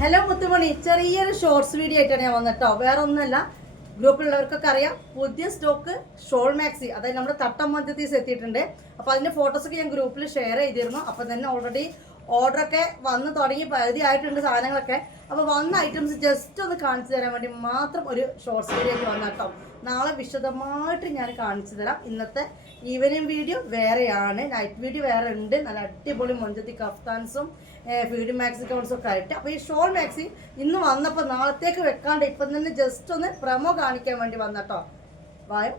Hello മുത്തുമണി. ചെറിയൊരു shorts video ആയിട്ടാണ് ഞാൻ വന്നിട്ടോ വേറെ ഒന്നുമല്ല. ഗ്രൂപ്പിലുള്ളവർക്കൊക്കെ അറിയാം. പുതിയ സ്റ്റോക്ക് ഷോൾ മാക്സി അതായത് നമ്മുടെ തട്ടം മധ്യത്തീസ് എത്തിയിട്ടുണ്ട്. അപ്പോൾ അതിന്റെ ഫോട്ടോസൊക്കെ ഞാൻ ഗ്രൂപ്പിൽ ഷെയർ ചെയ്തിരുന്നു. അപ്പോൾ തന്നെ ഓൾറെഡി ഓർഡറൊക്കെ വന്ന് തുടങ്ങി. പരിധി ആയിട്ടുണ്ട് സാധനങ്ങളൊക്കെ. അപ്പോൾ വന്ന ഐറ്റംസ് ജസ്റ്റ് ഒന്ന് കാണിച്ചു തരാൻ വേണ്ടി മാത്രം ഒരു ഷോർട്സ് വീഡിയോ ആയിട്ട് വന്നേട്ടോ നാളെ വിശദമായിട്ട് ഞാൻ കാണിച്ചു തരാം. ഇന്നത്തെ ഈവനിങ് വീഡിയോ വേറെയാണ്. നൈറ്റ് വീഡിയോ വേറെ ഉണ്ട്. നല്ല അടിപൊളി മൊഞ്ചത്തി കഫ്താൻസും ഫീഡ് മാക്സി കൗൺസ് ഒക്കെ ആയിട്ട്. അപ്പോൾ ഈ ഷോൾ മാക്സി ഇന്ന് വന്നപ്പോൾ നാളത്തേക്ക് വെക്കാണ്ട് ഇപ്പം തന്നെ ജസ്റ്റ് ഒന്ന് പ്രമോ കാണിക്കാൻ വേണ്ടി വന്നട്ടോ. വായോ.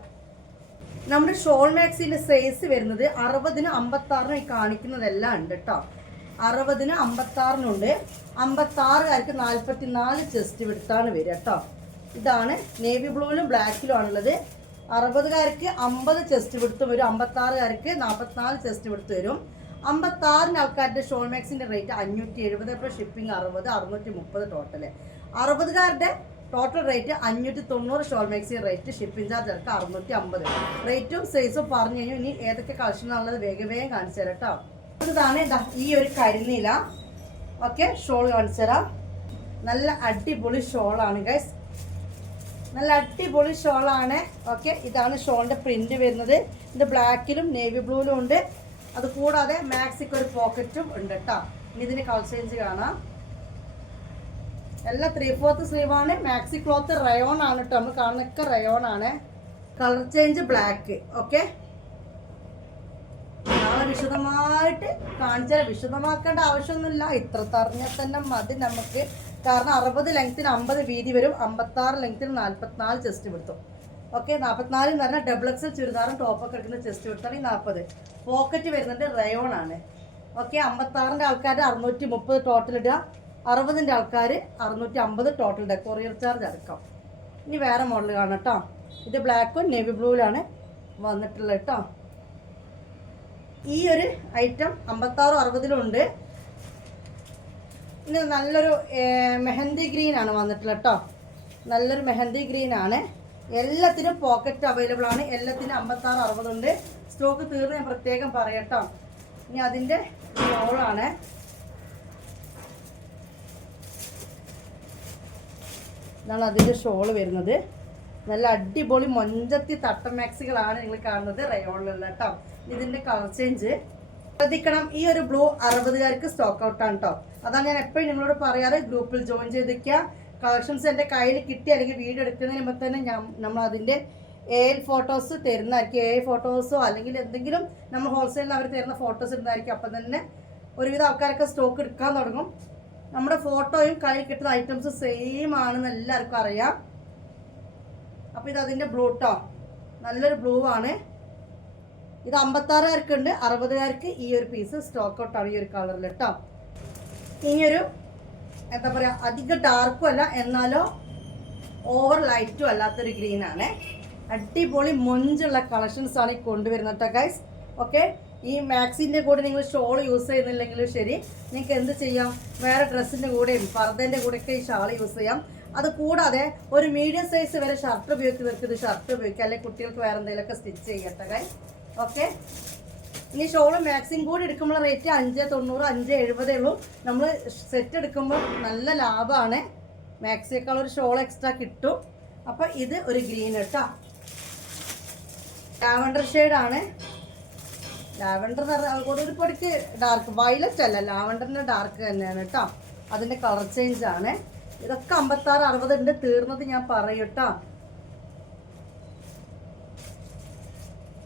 നമ്മുടെ ഷോൾ മാക്സിന്റെ സൈസ് വരുന്നത് അറുപതിന് അമ്പത്താറിന് ഈ കാണിക്കുന്നതെല്ലാം ഉണ്ട് കേട്ടോ അറുപതിന് അമ്പത്താറിനുണ്ട്. അമ്പത്താറുകാർക്ക് നാൽപ്പത്തി നാല് ചെസ്റ്റ് വിടുത്താണ് വരിക കേട്ടോ ഇതാണ് നേവി ബ്ലൂവിലും ബ്ലാക്കിലും ആണുള്ളത്. അറുപതുകാർക്ക് അമ്പത് ചെസ്റ്റ് വിടുത്ത് വരും. അമ്പത്താറുകാർക്ക് നാൽപ്പത്തിനാല് ചെസ്റ്റ് വിടുത്ത് വരും. അമ്പത്താറിന് ആൾക്കാരുടെ ഷോൾ മാക്സിന്റെ റേറ്റ് അഞ്ഞൂറ്റി എഴുപത് ഇപ്പോൾ ഷിപ്പിംഗ് അറുപത് അറുന്നൂറ്റി മുപ്പത് ടോട്ടൽ അറുപതുകാരുടെ ടോട്ടൽ റേറ്റ് അഞ്ഞൂറ്റി തൊണ്ണൂറ് shawl maxi rate shipping charge ഇറക്കാം അറുന്നൂറ്റി അമ്പത് റേറ്റും സൈസും പറഞ്ഞു കഴിഞ്ഞാൽ ഇനി ഏതൊക്കെ കളക്ഷനാണുള്ളത് വേഗം വേഗം കാണിച്ചു തരാം കേട്ടോ ഇതാണ് ഇതാ ഈ ഒരു കരിനീല. ഓക്കെ ഷോൾ കാണിച്ചു തരാം. നല്ല അടിപൊളി ഷോളാണ് ഗൈസ് നല്ല അടിപൊളി ഷോളാണ് ഓക്കെ ഇതാണ് ഷോളിന്റെ പ്രിന്റ് വരുന്നത്. ഇത് ബ്ലാക്കിലും നേവി ബ്ലൂവിലും ഉണ്ട്. അത് കൂടാതെ മാക്സിക്ക് ഒരു പോക്കറ്റും ഉണ്ട് കേട്ടോ ഇതിന് കളർ ചേഞ്ച് കാണാം. എല്ലാം ത്രീ ഫോർത്ത് സ്ലീവാണ്. മാക്സി ക്ലോത്ത് റയോൺ ആണ് കേട്ടോ നമ്മൾ കാണുന്നൊക്കെ റയോൺ ആണ് കളർ ചേഞ്ച് ബ്ലാക്ക് ഓക്കെ നാളെ വിശദമായിട്ട് കാണിച്ചാൽ വിശദമാക്കേണ്ട ആവശ്യമൊന്നുമില്ല. ഇത്ര തറിഞ്ഞാൽ തന്നെ മതി നമുക്ക്. കാരണം അറുപത് ലെങ്ത്തിന് അമ്പത് വീതി വരും. അമ്പത്താറ് ലെങ്ത്തിന് നാൽപ്പത്തിനാല് ചെസ്റ്റ് പിടുത്തും. ഓക്കെ നാൽപ്പത്തിനാല് എന്ന് പറഞ്ഞാൽ ഡബിൾ എക്സൽ ചുരിദാറും ടോപ്പൊക്കെ എടുക്കുന്ന ചെസ്റ്റ് കൊടുത്താണ് ഈ നാൽപ്പത് പോക്കറ്റ് വരുന്നത് റയോൺ ആണ്. ഓക്കെ അമ്പത്താറിന്റെ ആൾക്കാർ അറുന്നൂറ്റി മുപ്പത് ടോട്ടൽ ഇടുക. അറുപതിന്റെ ആൾക്കാർ അറുന്നൂറ്റി അമ്പത് ടോട്ടൽ ഇടുക. കൊറിയർ ചാർജ് അടക്കം. ഇനി വേറെ മോഡൽ കാണാം കേട്ടോ ഇത് ബ്ലാക്കും നേവി ബ്ലൂവിലാണ് വന്നിട്ടുള്ളത് കേട്ടോ ഈ ഒരു ഐറ്റം അമ്പത്താറും അറുപതിലുണ്ട് ഇനി നല്ലൊരു മെഹന്തി ഗ്രീനാണ് വന്നിട്ടുള്ളത് കേട്ടോ നല്ലൊരു മെഹന്തി ഗ്രീനാണ് എല്ലാത്തിനും പോക്കറ്റ് അവൈലബിൾ ആണ്. എല്ലാത്തിനും അമ്പത്താറ് അറുപതുണ്ട്. സ്റ്റോക്ക് തീർന്ന് ഞാൻ പ്രത്യേകം പറയട്ടോ. ഇനി അതിന്റെ റോളാണ് ഇതാണ് അതിന്റെ ഷോൾ വരുന്നത്. നല്ല അടിപൊളി മൊഞ്ചത്തി തട്ട മാക്സികളാണ് നിങ്ങൾ കാണുന്നത് റയോണിലുള്ള കേട്ടോ ഇതിന്റെ കളർ ചേഞ്ച് ശ്രദ്ധിക്കണം ഈ ഒരു ബ്ലൂ അറുപതുകാർക്ക് സ്റ്റോക്ക് ഔട്ടാണ് കേട്ടോ അതാണ് ഞാൻ എപ്പോഴും നിങ്ങളോട് പറയാറ് ഗ്രൂപ്പിൽ ജോയിൻ ചെയ്തിരിക്കുക കളക്ഷൻസ് എന്റെ കയ്യിൽ കിട്ടി അല്ലെങ്കിൽ വീഡിയോ എടുക്കുന്നതിന് മുമ്പ് തന്നെ ഞാൻ നമ്മൾ അതിന്റെ എ ഫോട്ടോസ് തരുന്നതായിരിക്കും. എ ഫോട്ടോസോ അല്ലെങ്കിൽ എന്തെങ്കിലും നമ്മൾ ഹോൾസെയിലിൽ അവർ തരുന്ന ഫോട്ടോസ് ഇടുന്നതായിരിക്കും. അപ്പം തന്നെ ഒരുവിധം ആൾക്കാരൊക്കെ സ്റ്റോക്ക് എടുക്കാൻ തുടങ്ങും. നമ്മുടെ ഫോട്ടോയും കയ്യിൽ കിട്ടുന്ന ഐറ്റംസ് സെയിം ആണെന്ന് എല്ലാവർക്കും അറിയാം. അപ്പോൾ ഇത് അതിന്റെ ബ്ലൂ ടോ നല്ലൊരു ബ്ലൂ ആണ്. ഇത് അമ്പത്താറുകാർക്ക് ഉണ്ട്. അറുപതുകാർക്ക് ഈ ഒരു പീസ് സ്റ്റോക്ക് ഔട്ടാണ് ഈ ഒരു കളറിൽ കേട്ടോ ഇനിയൊരു എന്താ പറയുക അധികം ഡാർക്കും അല്ല എന്നാലോ ഓവർ ലൈറ്റും അല്ലാത്തൊരു ഗ്രീൻ ആണ്. അടിപൊളി മൊഞ്ചുള്ള കളക്ഷൻസ് ആണ് ഈ കൊണ്ടുവരുന്നത് കേട്ടോ ഗൈസ് ഓക്കെ ഈ മാക്സിന്റെ കൂടെ നിങ്ങൾ ഷോൾ യൂസ് ചെയ്യുന്നില്ലെങ്കിലും ശരി. നിങ്ങൾക്ക് എന്ത് ചെയ്യാം? വേറെ ഡ്രസ്സിന്റെ കൂടെയും പർദ്ദന്റെ കൂടെയൊക്കെ ഈ ഷാൾ യൂസ് ചെയ്യാം. അത് കൂടാതെ ഒരു മീഡിയം സൈസ് വരെ ഷർട്ട് ഉപയോഗിക്കുന്നവർക്ക് ഇത് ഷർട്ട് ഉപയോഗിക്കാം. അല്ലെങ്കിൽ കുട്ടികൾക്ക് വേറെ എന്തെങ്കിലുമൊക്കെ സ്റ്റിച്ച് ചെയ്യട്ടെ ഗൈസ് ഓക്കെ ഇനി ഷോൾ മാക്സിം കൂടി എടുക്കുമ്പോൾ റേറ്റ് അഞ്ച് തൊണ്ണൂറ് അഞ്ച് എഴുപതേ ഉള്ളൂ. നമ്മൾ സെറ്റ് എടുക്കുമ്പോൾ നല്ല ലാഭമാണ് മാക്സിയേക്കാൾ ഒരു ഷോൾ എക്സ്ട്രാ കിട്ടും. അപ്പം ഇത് ഒരു ഗ്രീൻ കേട്ടോ. ലാവണ്ടർ ഷെയ്ഡാണ് ലാവണ്ടർ ഒരു പൊടിക്ക് ഡാർക്ക് വയലറ്റ് അല്ല ലാവണ്ടറിന്റെ ഡാർക്ക് തന്നെയാണ് കേട്ടോ. അതിന്റെ കളർ ചേഞ്ച് ആണ്. ഇതൊക്കെ അമ്പത്താറ് അറുപത് ഉണ്ട്. തീർന്നത് ഞാൻ പറയും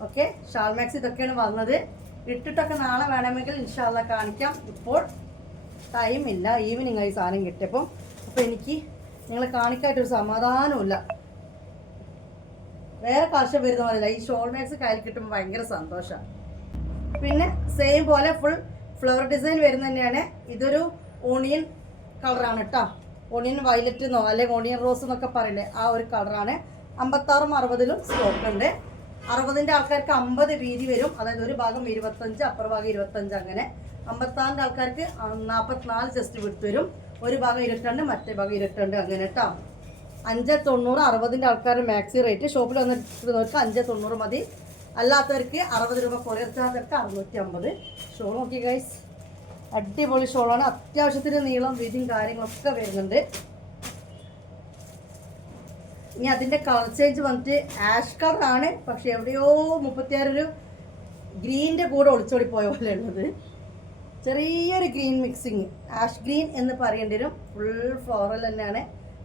ഓക്കെ? ഷാൾമാക്സ് ഇതൊക്കെയാണ് വന്നത്. ഇട്ടിട്ടൊക്കെ നാളെ വേണമെങ്കിൽ ഇൻഷാല്ല കാണിക്കാം. ഇപ്പോൾ ടൈം ഇല്ല. ഈവനിങ് ആയി സാധനം കിട്ടിയപ്പം അപ്പോൾ എനിക്ക് നിങ്ങളെ കാണിക്കായിട്ടൊരു സമാധാനമില്ല വേറെ കാശം വരുന്ന പോലെയല്ല ഈ ഷോൾ മാക്സ് കയ്യിൽ കിട്ടുമ്പോൾ ഭയങ്കര സന്തോഷമാണ് പിന്നെ സെയിം പോലെ ഫുൾ ഫ്ലവർ ഡിസൈൻ വരുന്ന തന്നെയാണ്. ഇതൊരു ഓണിയൻ കളറാണ് കേട്ടോ ഓണിയൻ വയലറ്റ് എന്നോ അല്ലെങ്കിൽ ഓണിയൻ റോസ് എന്നൊക്കെ പറയില്ലേ ആ ഒരു കളറാണ് അമ്പത്താറും അറുപതിലും സ്റ്റോക്ക് ഉണ്ട്. അറുപതിന്റെ ആൾക്കാർക്ക് അമ്പത് വീതി വരും. അതായത് ഒരു ഭാഗം ഇരുപത്തഞ്ച് അപ്പുറ ഭാഗം ഇരുപത്തഞ്ച് അങ്ങനെ. അമ്പത്താറിന്റെ ആൾക്കാർക്ക് നാൽപ്പത്തിനാല് ചെസ്റ്റ് വിടുത്ത് വരും. ഒരു ഭാഗം ഇരുപത്തിരണ്ട് മറ്റേ ഭാഗം ഇരുപത്തിരണ്ട് അങ്ങനെ കേട്ടോ അഞ്ച് തൊണ്ണൂറ് അറുപതിന്റെ ആൾക്കാരുടെ മാക്സി റേറ്റ് ഷോപ്പിൽ വന്നിട്ട് അഞ്ച് തൊണ്ണൂറ് മതി. അല്ലാത്തവർക്ക് അറുപത് രൂപ കൊറിയർ ചാർജർക്ക് അറുന്നൂറ്റി അമ്പത്. ഷോൾ നോക്കി ഗൈസ് അടിപൊളി ഷോളാണ്. അത്യാവശ്യത്തിന് നീളം വീതിയും കാര്യങ്ങളൊക്കെ വരുന്നുണ്ട്. ഇനി അതിന്റെ കളർ ചേഞ്ച് വന്നിട്ട് ആഷ് കളറാണ് പക്ഷെ എവിടെയോ മുപ്പത്തിയാറ് ഒരു ഗ്രീനിന്റെ കൂടെ ഒളിച്ചോടി പോയ പോലെ ഉള്ളത്. ചെറിയൊരു ഗ്രീൻ മിക്സിങ് ആഷ് ഗ്രീൻ എന്ന് പറയേണ്ടി വരും. ഫുൾ ഫ്ലോറൽ തന്നെയാണ്.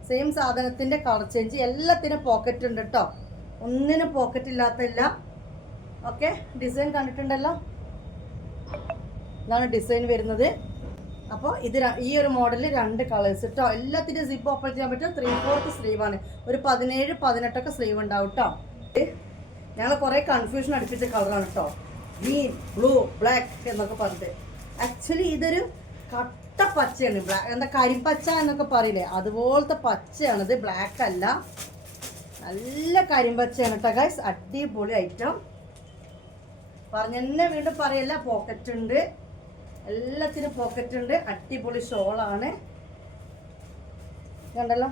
സെയിം സാധനത്തിന്റെ കളർ ചേഞ്ച് എല്ലാത്തിനും പോക്കറ്റ് ഉണ്ട് കേട്ടോ ഒന്നിനും പോക്കറ്റ് ഇല്ലാത്തല്ല. ഓക്കെ ഡിസൈൻ കണ്ടിട്ടുണ്ടല്ലോ? ഇതാണ് ഡിസൈൻ വരുന്നത്. അപ്പോൾ ഇത് ഈ ഒരു മോഡലിൽ രണ്ട് കളേഴ്സ് കേട്ടോ എല്ലാത്തിന്റെ സിപ്പ് ഓപ്പൺ ചെയ്യാൻ പറ്റും. ത്രീ ഫോർത്ത് സ്ലീവ് ആണ്. ഒരു പതിനേഴ് പതിനെട്ടൊക്കെ സ്ലീവ് ഉണ്ടാവും കേട്ടോ ഞങ്ങൾ കുറേ കൺഫ്യൂഷൻ അടുപ്പിച്ച കളറാണ് കേട്ടോ ഗ്രീൻ ബ്ലൂ ബ്ലാക്ക് എന്നൊക്കെ പറഞ്ഞിട്ട്. ആക്ച്വലി ഇതൊരു കട്ട പച്ചയാണ്. ബ്ലാക്ക് എന്താ കരിപ്പച്ച എന്നൊക്കെ പറയില്ലേ? അതുപോലത്തെ പച്ചയാണിത് ബ്ലാക്ക് അല്ല. നല്ല കരിമ്പച്ചയാണ് കേട്ടോ ഗൈസ് അടിപൊളി ഐറ്റം പറഞ്ഞെന്നെ വീണ്ടും പറയല്ല. പോക്കറ്റ് ഉണ്ട്. എല്ലാത്തിനും പോക്കറ്റ് ഉണ്ട്. അടിപൊളി ഷോളാണ് കണ്ടല്ലോ?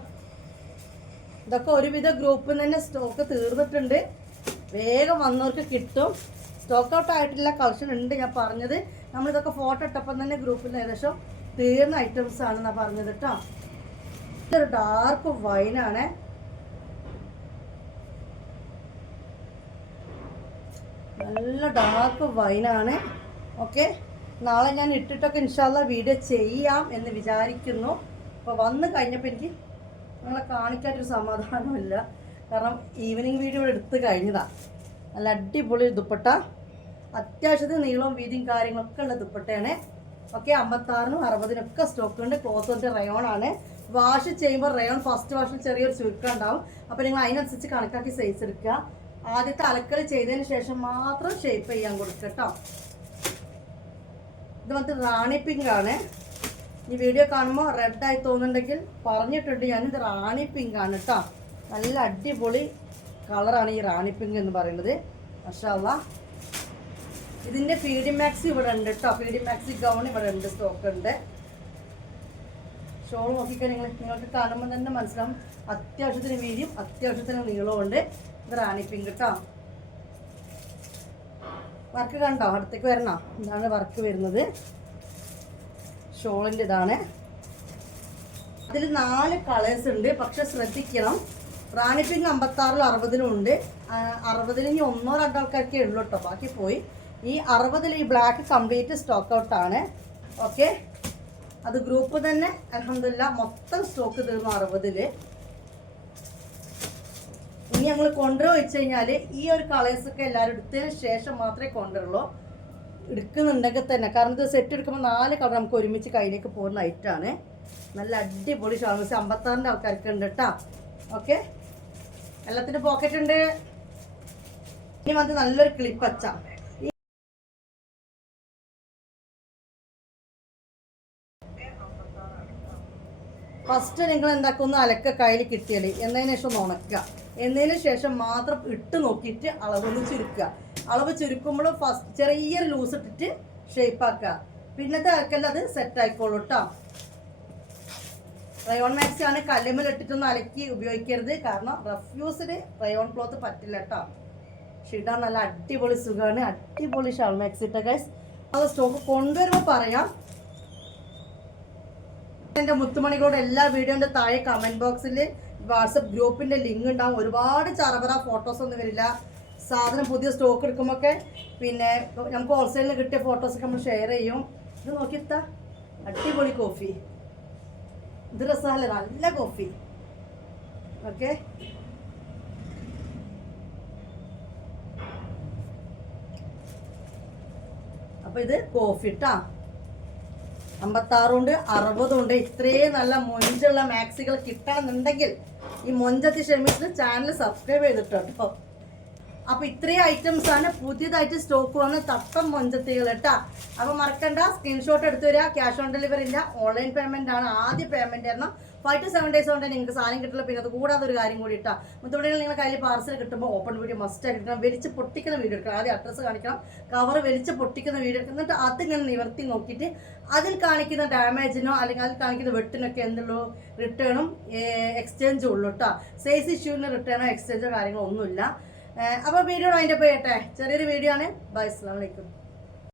ഇതൊക്കെ ഒരുവിധ ഗ്രൂപ്പിൽ നിന്ന് തന്നെ സ്റ്റോക്ക് തീർന്നിട്ടുണ്ട്. വേഗം വന്നവർക്ക് കിട്ടും. സ്റ്റോക്ക് ഔട്ട് ആയിട്ടില്ല കളക്ഷൻ ഉണ്ട് ഞാൻ പറഞ്ഞത്. നമ്മളിതൊക്കെ ഫോട്ടോ ഇട്ടപ്പം തന്നെ ഗ്രൂപ്പിൽ ഏകദേശം തീർന്ന ഐറ്റംസ് ആണെന്നാണ് പറഞ്ഞത് കേട്ടോ ഇതൊരു ഡാർക്ക് വൈനാണ് നല്ല ഡാർക്ക് വൈനാണ് ഓക്കെ നാളെ ഞാൻ ഇട്ടിട്ടൊക്കെ ഇൻഷാല്ല വീഡിയോ ചെയ്യാം എന്ന് വിചാരിക്കുന്നു. അപ്പോൾ വന്ന് കഴിഞ്ഞപ്പോൾ എനിക്ക് നിങ്ങളെ കാണിക്കാനൊരു സമാധാനമില്ല കാരണം ഈവനിങ് വീഡിയോ എടുത്ത് കഴിഞ്ഞതാണ് നല്ല അടിപൊളി ദുപ്പട്ട. അത്യാവശ്യത്തിന് നീളവും വീതിയും കാര്യങ്ങളൊക്കെ ഉള്ള ദുപ്പട്ടയാണ്. ഓക്കെ അമ്പത്താറിനും അറുപതിനൊക്കെ സ്റ്റോക്ക് ഉണ്ട്. ക്ലോത്ത് വന്നിട്ട് റയോൺ ആണ്. വാഷ് ചെയ്യുമ്പോൾ റയോൺ ഫസ്റ്റ് വാഷിൽ ചെറിയൊരു ചുരുക്കം ഉണ്ടാവും. അപ്പോൾ നിങ്ങൾ അതിനനുസരിച്ച് കണക്കാക്കി സൈസ് എടുക്കുക. ആദ്യത്തെ അലക്കൽ ചെയ്തതിന് ശേഷം മാത്രം ഷേപ്പ് ചെയ്യാൻ കൊടുക്കുക കേട്ടോ ഇത് വന്നിട്ട് റാണി പിങ്ക് ആണ്. ഈ വീഡിയോ കാണുമ്പോൾ റെഡ് ആയി തോന്നുന്നുണ്ടെങ്കിൽ പറഞ്ഞിട്ടുണ്ട് ഞാൻ ഇത് റാണി പിങ്ക് ആണ് കേട്ടോ നല്ല അടിപൊളി കളറാണ് ഈ റാണി പിങ്ക് എന്ന് പറയുന്നത്. പക്ഷേ അല്ല ഇതിന്റെ പി ഡി മാക്സ് ഇവിടെ ഉണ്ട് കേട്ടോ പി ഡി മാക്സി ഗൗൺ ഇവിടെ ഉണ്ട് സ്റ്റോക്ക് ഉണ്ട്. ഷോൾ നോക്കിക്കാൻ നിങ്ങൾ നിങ്ങൾക്ക് കാണുമ്പോൾ തന്നെ മനസ്സിലാവും. അത്യാവശ്യത്തിന് വീതിയും അത്യാവശ്യത്തിന് നീളവും ഉണ്ട്. ഇത് റാണി പിങ്ക് കേട്ടോ വർക്ക് കണ്ടോ? അടുത്തേക്ക് വരണോ? ഇതാണ് വർക്ക് വരുന്നത്. ഷോളിന്റെ ഇതാണ്. അതിൽ നാല് കളേഴ്സ് ഉണ്ട്. പക്ഷെ ശ്രദ്ധിക്കണം. റാണി പിങ്ക് അമ്പത്താറിലും അറുപതിലും ഉണ്ട്. അറുപതിൽ ഇനി ഒന്നോ രണ്ടോ ആൾക്കാർക്കേ ഉള്ളൂ കേട്ടോ ബാക്കി പോയി. ഈ അറുപതിൽ ഈ ബ്ലാക്ക് കംപ്ലീറ്റ് സ്റ്റോക്ക് ഔട്ടാണ് ഓക്കെ അത് ഗ്രൂപ്പ് തന്നെ. അലഹമില്ല മൊത്തം സ്റ്റോക്ക് തീർന്നു അറുപതിൽ. ഇനി ഞങ്ങൾ കൊണ്ടുവരുക വെച്ച് കഴിഞ്ഞാൽ ഈ ഒരു കളേഴ്സൊക്കെ എല്ലാവരും എടുത്തതിന് ശേഷം മാത്രമേ കൊണ്ടുവരുള്ളൂ. എടുക്കുന്നുണ്ടെങ്കിൽ തന്നെ. കാരണം ഇത് സെറ്റ് എടുക്കുമ്പോൾ നാല് കളർ നമുക്ക് ഒരുമിച്ച് കയ്യിലേക്ക് പോകുന്ന ഐറ്റാണ് നല്ല അടിപൊളി ഷാൾസ് അമ്പത്താറിന്റെ ആൾക്കാർക്ക് ഉണ്ട് കേട്ടോ ഓക്കെ എല്ലാത്തിന്റെ പോക്കറ്റ് ഉണ്ട്. ഇനി വന്ന് നല്ലൊരു ക്ലിപ്പ് അച്ച ഫസ്റ്റ് നിങ്ങൾ എന്താക്കുന്ന അലക്ക കയ്യിൽ കിട്ടിയത് എന്നതിന് ശേഷം ഒന്ന് ഉണക്കുക. എന്നതിന് ശേഷം മാത്രം ഇട്ട് നോക്കിയിട്ട് അളവൊന്ന് ചുരുക്കുക. അളവ് ചുരുക്കുമ്പോൾ ഫസ്റ്റ് ചെറിയൊരു ലൂസ് ഇട്ടിട്ട് ഷേപ്പ് ആക്കുക. പിന്നത്തെ അലക്കല്ല അത് സെറ്റ് ആയിക്കോളൂ കേട്ടോ റയോൺ മാക്സി ആണ് കല്ലുമ്മൽ ഇട്ടിട്ടൊന്നും അലക്കി ഉപയോഗിക്കരുത്. കാരണം റഫ്യൂസിന് റയോൺ ക്ലോത്ത് പറ്റില്ല കേട്ടോ ഇടാൻ നല്ല അടിപൊളി സുഖമാണ്. അടിപൊളി ഷാൾ മാക്സി ഇട്ട ഗൈസ് അത് സ്റ്റോക്ക് കൊണ്ടുവരുമ്പോൾ പറയാം. എന്റെ മുത്തുമണികളുടെ എല്ലാ വീഡിയോന്റെ താഴെ കമന്റ് ബോക്സിൽ വാട്സപ്പ് ഗ്രൂപ്പിന്റെ ലിങ്ക് ഉണ്ടാവും. ഒരുപാട് ചറപറ ഫോട്ടോസ് ഒന്നും വരില്ല. സാധനം പുതിയ സ്റ്റോക്ക് എടുക്കുമ്പോഴൊക്കെ പിന്നെ നമുക്ക് ഹോൾസെയിലിൽ കിട്ടിയ ഫോട്ടോസൊക്കെ നമ്മൾ ഷെയർ ചെയ്യും. ഇത് നോക്കിത്താ അടിപൊളി കോഫി ഇത് രസമല്ല നല്ല കോഫി ഓക്കെ അപ്പോൾ ഇത് കോഫി ഇട്ടാ അമ്പത്താറുണ്ട് അറുപതുണ്ട്. ഇത്രയും നല്ല മൊഞ്ചുള്ള മാക്സികൾ കിട്ടാന്നുണ്ടെങ്കിൽ ഈ മൊഞ്ചത്തി ക്ഷമിച്ചിട്ട് ചാനൽ സബ്സ്ക്രൈബ് ചെയ്തിട്ടുണ്ടോ? അപ്പൊ ഇത്രയും ആണ് പുതിയതായിട്ട് സ്റ്റോക്ക് വന്ന തട്ടം മൊഞ്ചത്തികൾ കേട്ടാ. അപ്പൊ മറക്കണ്ട സ്ക്രീൻഷോട്ട് എടുത്തു വരിക ക്യാഷ് ഓൺ ഡെലിവറി ഇല്ല. ഓൺലൈൻ പേയ്മെന്റ് ആണ്. ആദ്യ പേയ്മെന്റ് ആയിരുന്നു. ഫൈവ് ടു സെവൻ ഡേയ്സ് കൊണ്ട് നിങ്ങൾക്ക് സാധനം കിട്ടില്ല. പിന്നെ അത് കൂടാതെ ഒരു കാര്യം കൂടി ഇട്ടാ. മുത്തുപടികൾ നിങ്ങളുടെ കയ്യിൽ പാർസൽ കിട്ടുമ്പോൾ ഓപ്പൺ വീഡിയോ മസ്റ്റ് എടുക്കണം വലിച്ച് പൊട്ടിക്കുന്ന വീഡിയോ എടുക്കണം. ആദ്യം അഡ്രസ്സ് കാണിക്കണം. കവർ വലിച്ച് പൊട്ടിക്കുന്ന വീഡിയോ എടുക്കണം. എന്നിട്ട് അതിങ്ങനെ നിവർത്തി നോക്കിയിട്ട് അതിൽ കാണിക്കുന്ന ഡാമേജിനോ അല്ലെങ്കിൽ അതിൽ കാണിക്കുന്ന വെട്ടിനൊക്കെ എന്തുള്ളൂ? റിട്ടേണും എക്സ്ചേഞ്ചും ഉള്ളൂ കേട്ടോ സൈസ് ഇഷ്യൂവിന് റിട്ടേണോ എക്സ്ചേഞ്ചോ കാര്യങ്ങളോ ഒന്നുമില്ല അപ്പോൾ വീഡിയോ അതിന്റെ പോയി ചെറിയൊരു വീഡിയോ ആണ്. ബൈ അസ്സാം വലൈക്കും